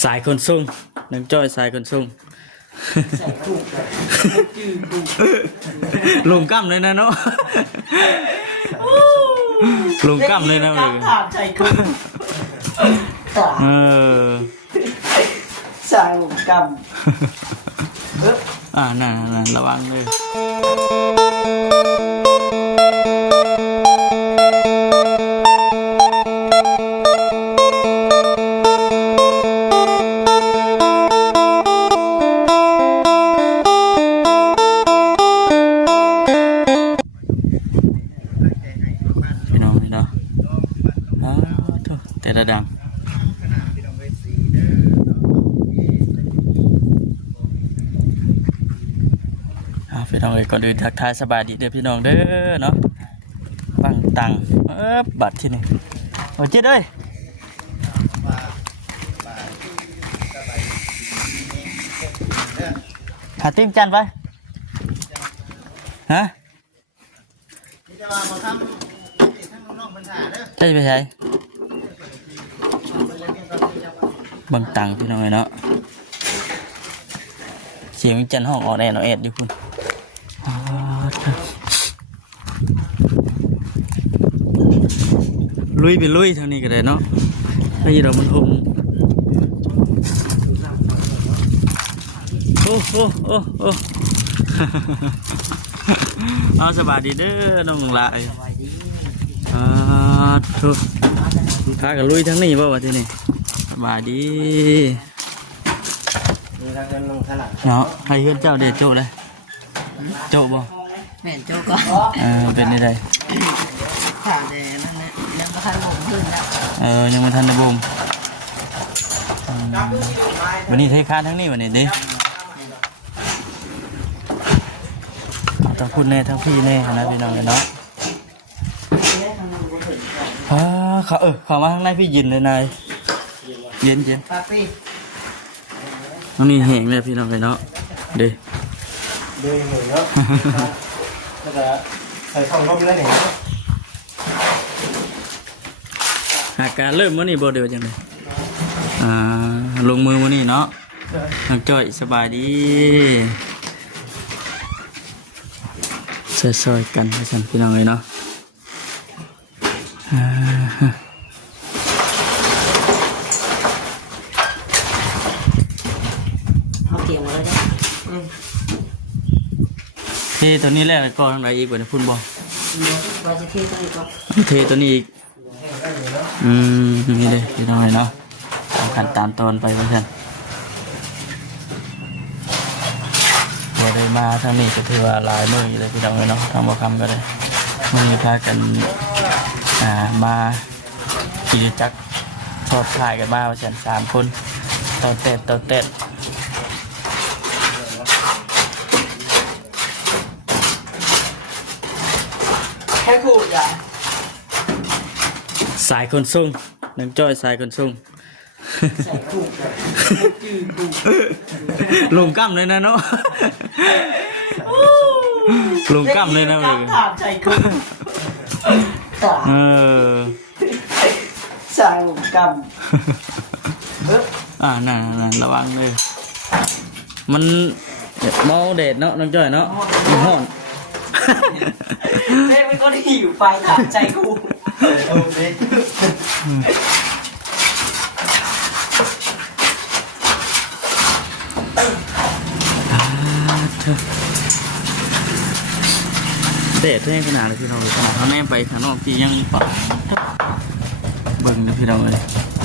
สายคนส่งน้องจ้อยสายคนส่งลงกล้ามเลยนะเนาะลงกล้ามเลยนะเลยเออสายลงกล้ามน่ะระวังเลยแต่ละดังพี่น้องเอ้ยก่อนอื่นทักทายสบายดีเด้อพี่น้องเด้อเนาะฟังตังบัตรที่นี่โอ้เจ๊เอ้ยหาติ้มจันไปฮะใช่ไปใช่บังตังพี่น้องเนาะเสียงจันห้องออดแอดอยู่คุณลุยไปลุยทางนี้ก็ได้เนาะให้เรามันหงโอ้เอาสบายดีเด้อน้องหลายทุกพากันลุยทั้งนี้ป่าวะที่นี่สบายดีเนาะให้เพื่อนเจ้าเด็ดโจ้เลยโจ้บ่แม่นโจ้ก็เป็นยังไงถามแต่นั่นแหละยังไม่ทันบ่มขึ้นนะยังไม่ทันได้บ่มวันนี้เทคานทั้งนี้วันนี้ดิทั้งพูดแน่ทั้งพี่แน่นะพี่น้องเนาะเขามาข้างในพี่ยินเลยนายเย็นต้องมีแห้งเลยพี่น้องเลยเนาะเด้เหงเนาะแล้วก็ใส่ข้าวต้มได้เหงหากการเริ่มวันนี้บ่เดียวจังเลยลงมือวันนี้เนาะน้องจ้อยสบายดีซอยกันให้ฉันพี่น้องเลยเนาะเทตัวนี้แรกเลยก่อนอะไรอีกกว่านี้พุ่นบอเทตัวนี้อีกนี่เลยพี่น้องเลยเนาะขั้นตามตอนไปเหมือนกันพอได้มาทางนี้ก็ถือว่าลายมืออยู่เลยพี่น้องเลยเนาะทำบ่คำก็ได้มือพากันมาขี่จักรทอดถ่ายกันมาว่าฉัน3 คนเตาเต็ดแค่ขู่อ่ะสายคนส่งน้องจ้อยสายคนส่งลงกล้ามเลยนะเนาะลงกล้ามเลยนะเลยถามใจคุณสายลงกล้ามน่ะระวังเลยมันเมาเด็ดเนาะน้องจ้อยเนาะมันห่อนเล่ไม่ก็ได้หิวไฟถามใจกูเด็ดแน่ขนาดเลยพี่น้องขนาดเขาแน่ไปข้างนอกที่ยังป่าเบิ่งนะพี่น้องเลย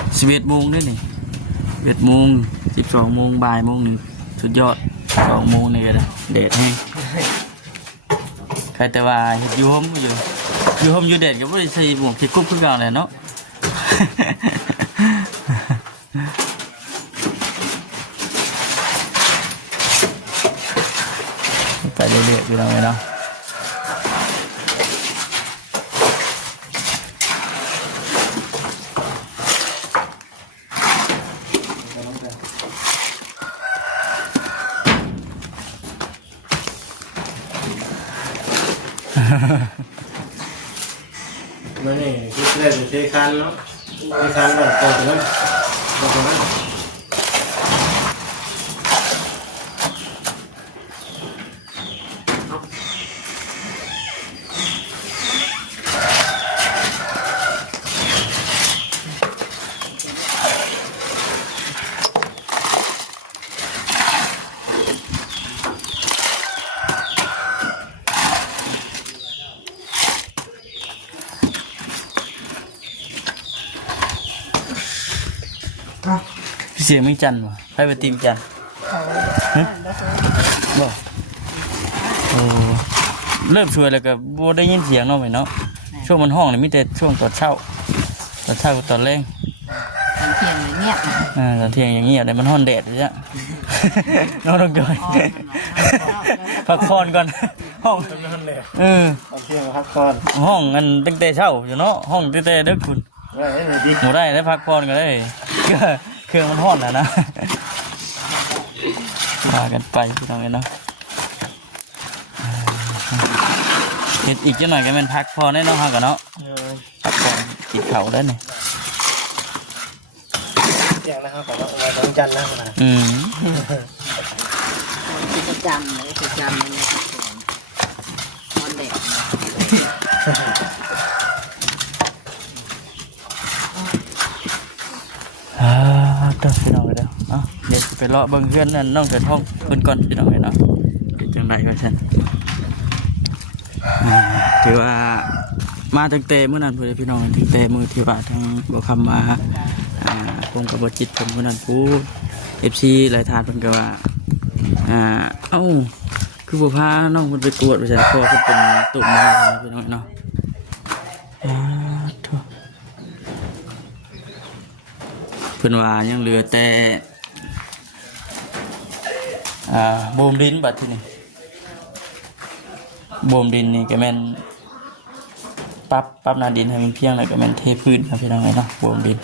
11 โมงด้วยนี่11 โมง12 โมงบ่ายโมงหนึ่งสุดยอด2 โมงนี่ก็ได้เด็ดแห้งใครแต่ว่าเห็ดยูฮมอยู่เด็ดก็ไม่ได้ใส่หมวกที่กุ๊บขึ้นก่อนเลยเนาะไปเรื่อยๆพี่น้องเลยเนาะไม่นี่คิดแรกจะเทคันเนาะเทคันแบบตรงนั้น พี่เสียงไม่จันวะให้ไปตีมจันบ่โอ้เริ่มช่วยแล้วก็บ่ได้ยินเสียงเนาะไหมเนาะช่วงมันห้องเนี่ยมีแต่ช่วงตอนเช้ากับตอนแรง ตอนเที่ยงเงียบ ตอนเที่ยงอย่างเงี้ยเลยมันห้อนแดดเลยจ้ะน้องต้องจอยพักผ่อนก่อนห้องตอนเที่ยงพักก่อน ห้องอันตั้งแต่เช้าอยู่เนาะห้องตั้งแต่เด็กคุณหมูได้ได้พักผ่อนก็ได้เครื่องมันห้อนนะมากันไปพี่น้องกันเนาะเห็นอีกจังหน่อยก็เป็นพักผ่อนได้เนาะฮะกันเนาะพักผ่อนกินเข่าได้เนี่ย เที่ยงนะครับขอต้องจันนะกิจกรรมเลยกิจกรรมมันเนี่ยตอนเด็กต้องพี่น้องกันเดี๋ยวเดี๋ยวไปเลาะเบิ้งเพื่อนนั่นน้องเกิดห้องเพิ่นก่อนพี่น้องกันเนาะจังไรก็เช่นถือว่ามาตั้งแต่เมื่อนั้นเพื่อนพี่น้องตั้งแต่มือที่ว่าทั้งบอกคำมาคงกับบจิตผมเมื่อนั้นพูดFC หลายทานเพิ่นก็ว่าเอ้าคือบ่พาน้องเพิ่นไปตรวจว่าซั่นเพราะเพิ่นเป็นตุ่มน้ำพี่น้องเนาะเพิ่นว่ายังเหลือแต่บ่มดินบัดทีนี้บ่มดินนี่ก็แม่นปรับหน้าดินให้มันเพียงแล้วก็แม่นเทพื้นครับพี่น้องเนาะบ่มดิน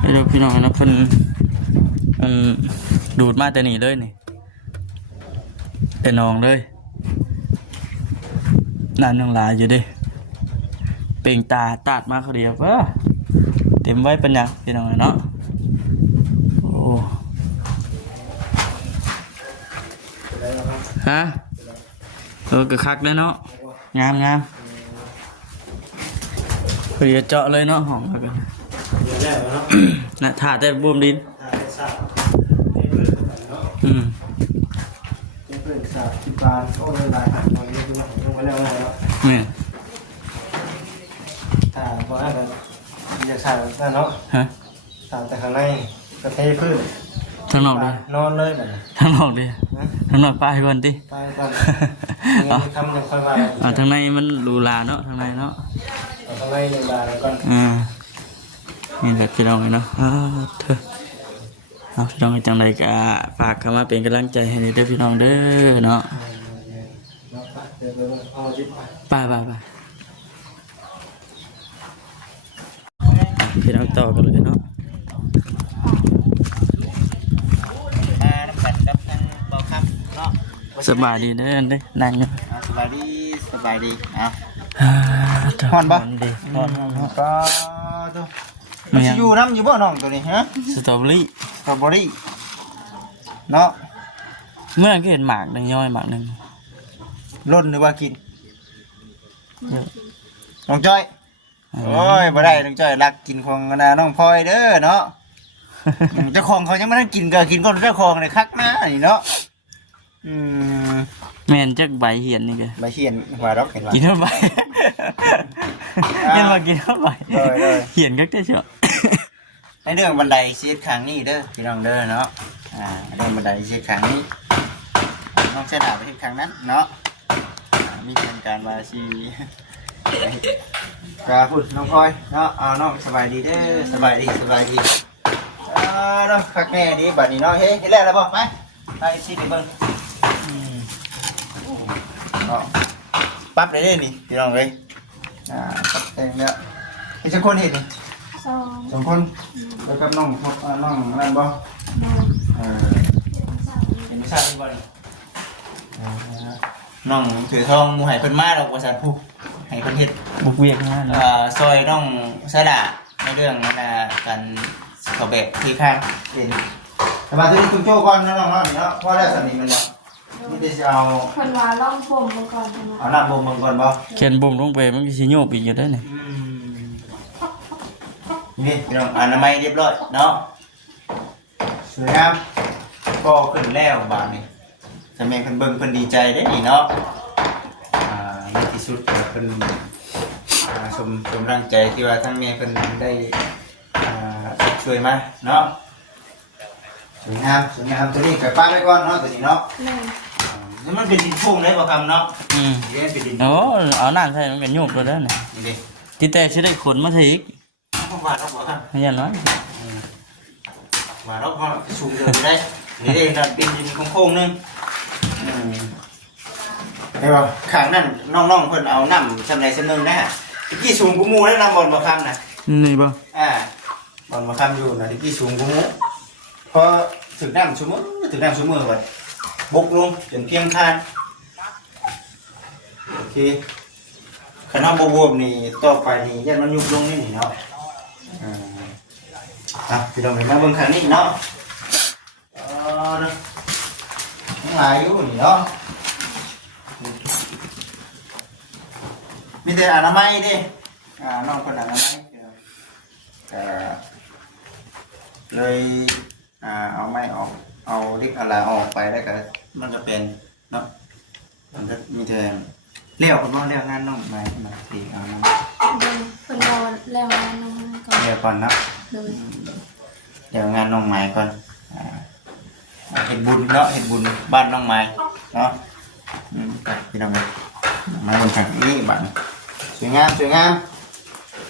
เดี๋ยวพี่น้องนะเพิ่นดูดมาแต่นี่เลยนี่แต่นองเลยนั่นยังหลายอยู่ดิเป่งตาตัดมาเขาเดียวเต็มไว้เป็นยังพี่น้องเนาะโอ้ฮะกระคักเลยเนาะงามเขาเดียวเจาะเลยเนาะหอมมากเลยน่ะถ่าแต่บวมดินที่ปลาโอ้ยลายหักมาเยอะมากลงมาแล้วเนี่ยถ้าพอให้กันอยากใส่แล้วเนาะแต่ข้างในกระเทยพื้น ทางนอกดิ นอนเลยแบบทางนอกดิทางนอกไปก่อนดิไปก่อนทำยังค่อยมาทางในมันหรูหราเนาะทางในเนาะทางในหรูหราก่อนนี่แหละพี่น้องเนาะเธอเอาพี่น้องจังใดก็ฝากเข้ามาเป็นกำลังใจให้เด้อพี่น้องเด้อเนาะไปพี่น้องต่อกันเลยเนาะสบายดีเด้อนั่งอยู่สบายดีฮอนบ่ดีฮอนก็มันอยู่น้ำอยู่บ่น้องตัวนี้ฮะสตรอเบอรี่เนาะเมื่อกี้เห็นหมากหนึ่งย่อยหมากหนึ่งล้นหรือว่ากินน้องจ้อยโอ้ยบ่ได้น้องจ้อยรักกินของน้องพลอยเด้อเนาะเจ้าของเขายังไม่ได้กินก็กินก่อนเจ้าของเลยคักนะนี่เนาะแม่นจักใบเหียนนี่แกใบเหียนว่าดอกเห็นว่ากินเท่าใบเห็นว่ากินเท่าใบเหียนก็จะเฉาะในเรื่องบันไดเสียดครั้งนี้เด้อพี่น้องเด้อเนาะเรื่องบันไดเสียดครั้งนี้น้องเสดาไปที่ครั้งนั้นเนาะมีเป็นการมาชีกาพูดน้องพลอยเนาะเอาน้องสบายดีเด้อสบายดีเนาะคักแน่ดีบัดนี้เนาะเฮ้ยที่แรกแล้วบอกไปชีดเบิ่งปั๊บได้เลยนี่พี่น้องเลยปั๊บเองเนี่ยพี่จะคนเห็นนี่2 คนแล้วกับน้องอะไรบ่เห็นไม่ทราบที่บ่นี่น้องถือทองมูหายเพิ่นมาดอกว่าซั่นผู้ให้เพิ่นเฮ็ดบุกเวียงนะซอยน้องสะดาในเรื่องนั้นการเขาแบบที่ข้างเห็นแต่มาที่คุณโจ้ก่อนน้องๆเนาะเพราะได้สนิทมันบ่นี่จะเอาคนว่าล่องบ่มมาก่อนเอาน้ำบ่มก่อนบ่เขียนบ่มลงไปมันสิโยบอีกอยู่ได้นี่นี่พี่น้องอนามัยเรียบร้อยเนาะสวยงามก็ขึ้นแล้วบาดนี้ จะแม่เพิ่นเบิ่งเพิ่นดีใจได้นี่เนาะในที่สุดก็เพิ่นชมร่างใจที่ว่าทั้งแม่เพิ่นได้ช่วยมาเนาะสวยงามตัวนี้กับป้าไว้ก่อนเนาะตัวนี้เนาะ แม่ นี่มันเป็นดินพุ่งได้บ่คำเนาะเรียนเป็นดิน โอ้เอาน้ำใส่มันก็ยุบตัวเด้อนี่ นี่ดิ ที่แต่สิได้ขนมาทีอีก ต้องวาดเอาบ่ครับ ให้ยันน้อยว าดเอาพอสูงเดินได้นี่เองนะเป็นดินโค้งๆนึงได้ป่ะข้างนั้นน้องๆเพิ่นเอาน้ำสำไรสำนึงนะฮะตะกี้สูงกูมูได้น้ำบอลบ่คำนะ นี่บ่ บอลบ่คำอยู่นะตะกี้สูงกูมูพอถึงน้ำชั่วโมงก่อนบกลงจนเพียงคานโอเคขนาดบวมนี่ต่อไปนี่ยันมันยุบลงนี่เนาะพี่น้องเห็นมาเบิ่งข้างนี้เนาะทั้งหลายอยู่นี่เนาะมีแต่อนามัยดิน้องคนอนามัยเลยเอาไม้ออกเอาเล็กอะไรออกไปแล้วก็มันจะเป็นเนาะมันจะมีแต่เลี้ยวคนว่าเลี้ยวงานน้องไม้มาตีเอาน้อง โดยเพิ่นรอแล้วงานน้องก่อน เลี้ยวก่อนเนาะ โดย เดี๋ยวงานน้องไม้ก่อนเห็ดบุญเนาะเห็ดบุญบ้านน้องไม้เนาะพี่น้องมาบนทางนี้บ้านสวยงาม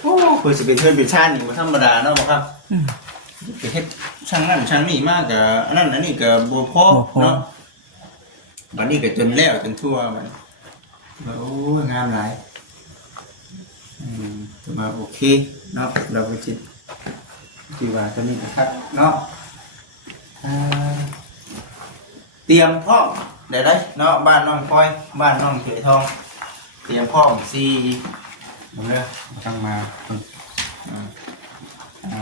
โอ้คือสิเป็นเพื่อนเป็นชาตินี่มันธรรมดาเนาะบ่ครับไปเฮ็ดช่างนั่นช่างนี่มากกับอันนั้นอันนี้กับบัวพ่อเนาะบัดนี้ก็จนแล้วจนทั่วมันโอ้งามหลายจะมาโอเคเนาะเราไปจิตที่ว่าตัวนี้นะครับเนาะเตรียมพร้อมได้เนาะบ้านน้องพลอยบ้านน้องเขยทองเตรียมพร้อมซีมึงเด้อตั้งมา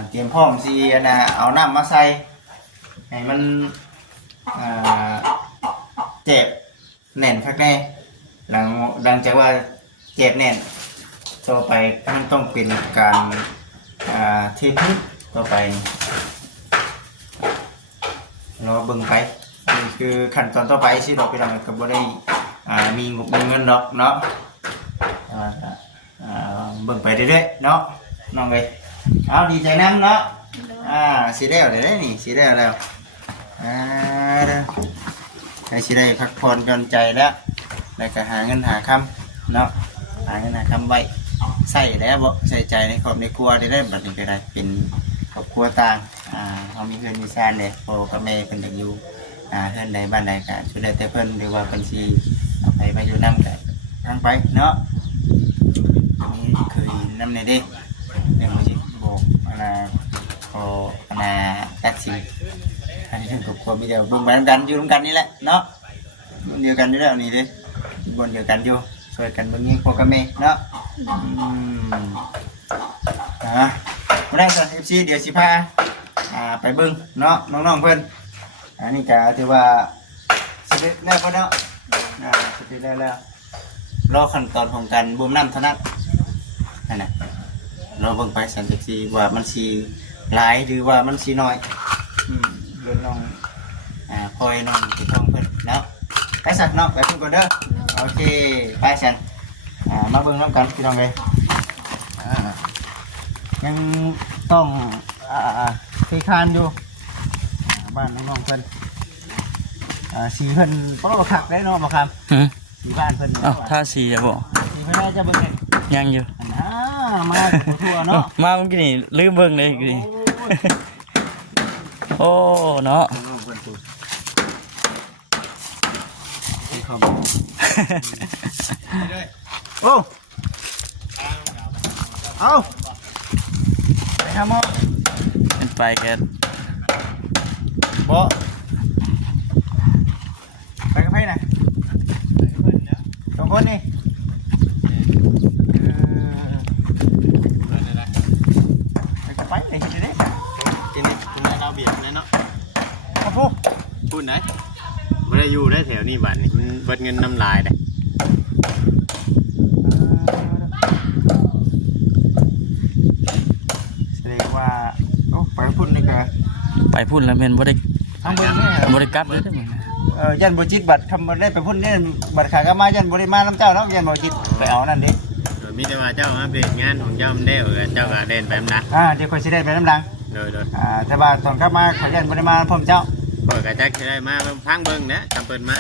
เตรียมพร้อมซีนะเอาน้ำมาใส่ให้มันเจ็บแน่นคักแน่หลังจากว่าเจ็บแน่นต่อไปมันต้องเป็นการเทพื้นต่อไปเราเบิ่งไปนี่คือขั้นตอนต่อไปที่เราไปทำกับบ่ได้มีเงินดอกเนาะเบิ่งไปเรื่อยๆเนาะน้องเลยเอาดีใจน้ำเนาะสีแดงเดี๋ยวได้นี่สีแดงแล้วให้สีได้พักผ่อนหย่อนใจแล้วก็หาเงินหาคำเนาะหาเงินหาคำไว้ใส่แล้วบ่ใส่ใจในครอบในครัวได้บัดนี้ก็ได้เป็นครอบครัวต่างเขามีเงินมีชาติเลยพ่อกับแม่เป็นเด็กอยู่เพื่อนใดบ้านใดก็ช่วยเหลือแต่เพื่อนหรือว่าบัญชีเอาไปมาอยู่น้ำกันทั้งไปเนาะนี่เคยน้ำในเด้เรื่องนี้บอกพอตัดสินอันนี้ถึงครอบครัวมีเดียวรวมกันอยู่รวมกันนี่แหละเนาะเดียวกันนี่แล้วนี่เด้บนเดียวกันอยู่ช่วยกันเบิ่งนี้พ่อกับแม่เนาะมาได้สักทีเดี๋ยวสิพาไปเบิ่งเนาะน้องๆเพื่อนอันนี้ก็ถือว่าสุดแล้วก็เนาะสุดแล้วรอขั้นตอนของการบ่มน้ำเท่านั้นนั่นแหละเราเบิ่งไปสันติสีว่ามันสีหลายหรือว่ามันสีน้อยเรื่องน้องพลอยน้องที่ท้องเพื่อนเนาะไปสัตว์เนาะไปเพิ่งก่อนเด้อโอเคไปสันมาเบิ่งน้ำกันพี่น้องเลยยังต้องเคยคานอยู่บ้านน้องๆเพิ่นสีเพิ่นเพราะว่าขักได้เนาะบ่ครับสีบ้านเพิ่นท่าสีจะบอก สีเพิ่นได้จะเบิ่งได้ยังอยู่มาทั่วเนาะมาเมื่อกี้นี่ลืมเบิ่งเลยกิโอ้เนาะโอ้เอาไปทำมั้งเป็นไปแกบ่ไปกับไผน่ะสองคนนี่ไปกับไผเลยที่ได้ค่ะที่นี่คุณแม่เราเบียดเลยเนาะโอ้โหพูดไหนไม่ได้อยู่ได้แถวนี้บ้านนี่มันเบิดเงินน้ำลายเลยแสดงว่าไปพุ่นนี่ก็ ไปพูดแล้วเป็นบ่ได้ ทางเบิ้งแม่ บ่ได้กลับเลยได้มั้ย โอ้ ยันบ่จิตบัตรคำบ่ได้ไปพุ่นนี่บัตรขากมายันบ่ได้มาน้ำเจ้าเนาะยันบ่จิตไปเอานั่นดิ มีแต่ว่าเจ้าอัปเดตงานของเจ้ามันได้เจ้าก็เด่นไปมันนะ เดี๋ยวค่อยสิได้ไปน้ำดัง โดย แต่ว่าตอนกลับมาขอยันบ่ได้มาพร้อมเจ้า เปิดกระจักจะได้มาพังเบิ้งนะถ้าเปิดมา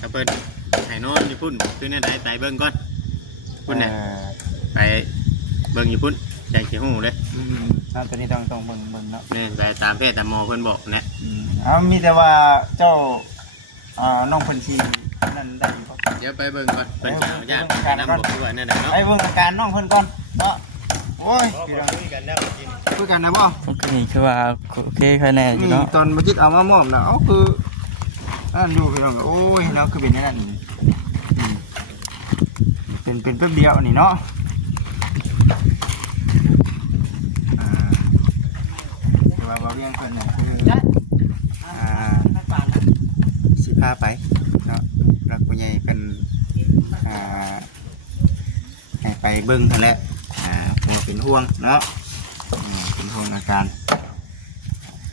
ถ้าเปิดให้นอนอยู่พุ่นคือเนี่ยได้ไปเบิ้งก่อนพุ่นเนี่ยไปเบิ้งอยู่พุ่นใจขี้หูเลย ตอนนี้ต้องเบิ่งเนาะ นี่ไปตามเพศตามหมอเพิ่นบอกนะ มีแต่ว่าเจ้าน้องเพิ่นสินั่นได้บ่ เดี๋ยวไปเบิ้งก่อนเพิ่นจะเอาญาติไปนำบอกด้วยนั่นแหละเนาะ ไปเบิ่งอาการน้องเพิ่นก่อนเนาะโอ้ย คุยกันแล้วกิน คุยกันได้บ่ โอเคคือว่าโอเคคะแนนอยู่ นี่ เนาะ ตอนบ่จิตเอามามอบน่ะเอาคือนั่นอยู่พี่น้องโอ้ยแล้วคือเป็นนั่นนี่เป็นแป๊บเดียวนี่เนาะแต่ว่าบ่เวียงเพิ่นน่ะคือสิพาไปเนาะแล้วผู้ใหญ่เป็นให้ไปเบิ่งนั่นแหละเพราะเป็นห่วงเนาะเป็นห่วงอาการ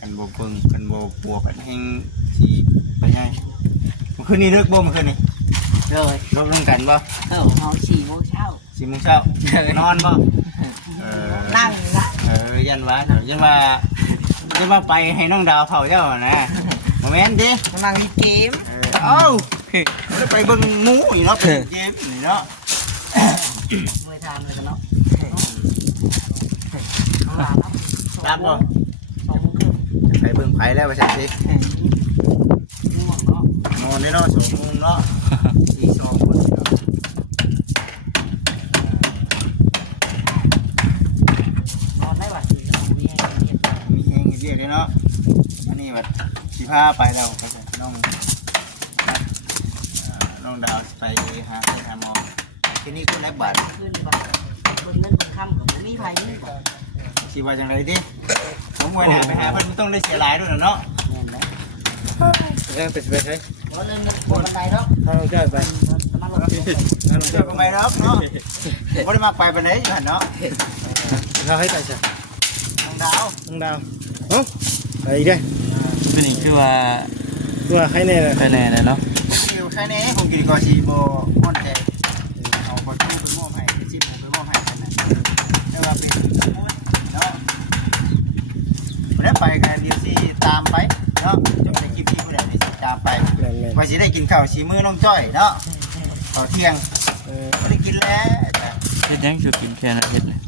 กันบ่เบิ่งกันบ่ปัวกันแห่งสิไปใหญ่เมื่อคืนนี้เลิกบ่เมื่อคืนนี้ เลย เลิกเรื่องกันบ่ เขา4 โมงเช้า 4 โมงเช้านอนบ่นั่งนะ ยันว่าไปให้น้องดาวเฒ่าเจ้านะบ่แม่นติ นั่งที่เกม เอ้าไปเบิ่งหมูอีเนาะเป็นเกมนี่เนาะ ไม่ทานเลยกันเนาะ รับบ่ไปเบิ่งไผแล้วว่าซั่นสินอนนี่เนาะ2 โมงเนาะอีก2 คนเนาะ นอนได้ว่า4 ชั่วโมงมีให้เฮ็ด มีแฮงเรียกเลยเนาะอันนี้แบบสิพาไปแล้วครับน้องดาวไปหาหมอที่นี่ก็แลกบัตร ขึ้นบ่เบิ่งเงินเบิ่งคำก็บ่มีไผนี่บ่ สิว่าจังไรดิผมไปหาเพิ่นต้องได้เสียหลายด้วยเนาะ แม่นไหม ไปใช้ บ่เริ่มบ่บันไดเนาะ ถ้าเราเจ้าไป น้ำมันรถ เจอกันไปแล้วเนาะบ่ได้มาไปปานใดอยู่หั่นเนาะ เขาให้ไปใช่ น้องดาว ต้องดาวไปอีกได้ นี่คือว่า ตัวใครแน่เลย คะแนนเลยเนาะ อยู่แค่นี้ผมกินก็สิบ่ม่วนใจเอาบ่ตู้ไปมอบให้สิผมไปมอบให้กันนะแต่ว่าเป็นเนาะบ่ได้ไปกันเดี๋ยวสิตามไปเนาะจบในคลิปนี้บ่ได้สิตามไป แม่น ว่าสิได้กินข้าวสีมือน้องจ้อยเนาะข้าวเที่ยงไม่ได้กินแล้ว เฮ็ดยังคือกินแค่นั้นเฮ็ดนะ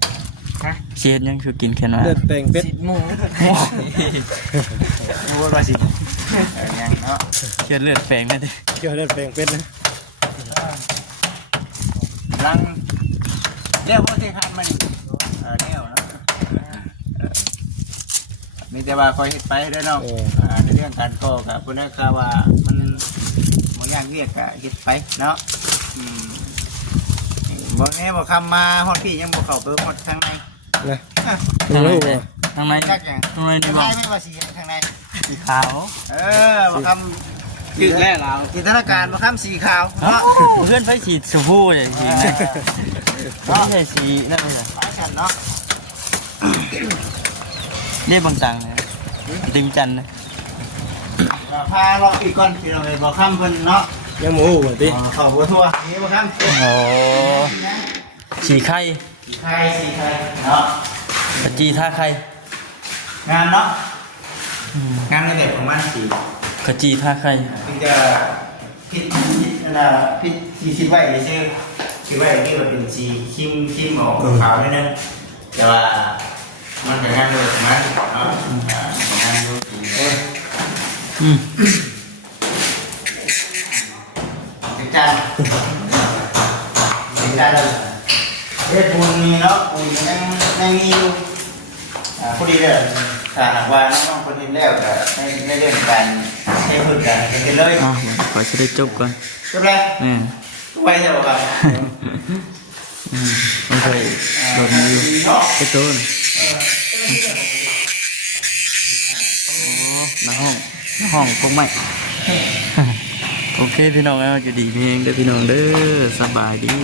เชียดยังคือกินแค่นั้น เลือดแต่งเป็ด 10 โมง รู้ว่าสิยังเนาะ เชียดเลือดแฝงนั่นดิ เกี่ยวเลือดแต่งเป็ดนะ ลังเรียกว่าที่ทำมันแนวเนาะมีแต่ว่าคอยเฮ็ดไปเด้อเนาะในเรื่องการก่อกับเพิ่นได้ข่าวว่ามันบางอย่างเรียกก็เฮ็ดไปเนาะบ่แน่บ่คำมาฮอดพี่ยังบ่เข้าไปฮอดทางใน นะ ทางไหนทางไหน จักอย่าง ทางไหนดี ทาง บ่ ในไม่ว่าสิทางใน สีขาว บ่คำชื่อแล้วเราจินตนาการบ่คำสีขาวเนาะ เพื่อนไปฉีดสูบูเลยจริงนะไม่ใช่สีนั่นเลย ไปกันเนาะ เรียกบางตังนะติมจันนะ พาเราอีกก่อนพี่น้องเลยบ่คำเพิ่นเนาะ ยังหมูหัวติ เข้าบ่ทั่วนี่บ่คำ โอ้ฉีไข่ สีไทยเนาะ ปจีท่าไข่ งานเนาะงานในแบบของมันสี กะจีท่าไข่ ถึงจะพิษนั่นน่ะพิษที่คิดไว้ซื่อคิดไว้ที่ว่าเป็นสีคิมออกขาวนิดนึงแต่ว่ามันจะงานด้วยของมันเนาะงานด้วยสี จานเลยเฮ็ดปูนมีเนาะปูนยังมีอยู่พอดีเลยถ้าหากว่าน้องๆคนเห็นแล้วก็ในเรื่องการใช้พื้นกันเป็นเลย อ๋อขอจะได้จบก่อน จบแล้ว นี่ ไว้เถอะครับ มันเคยโดนอยู่ไอ้ต้นในห้องคงไม่โอเคพี่น้องเอาจะดีเพลงเด้อพี่น้องเด้อสบายดี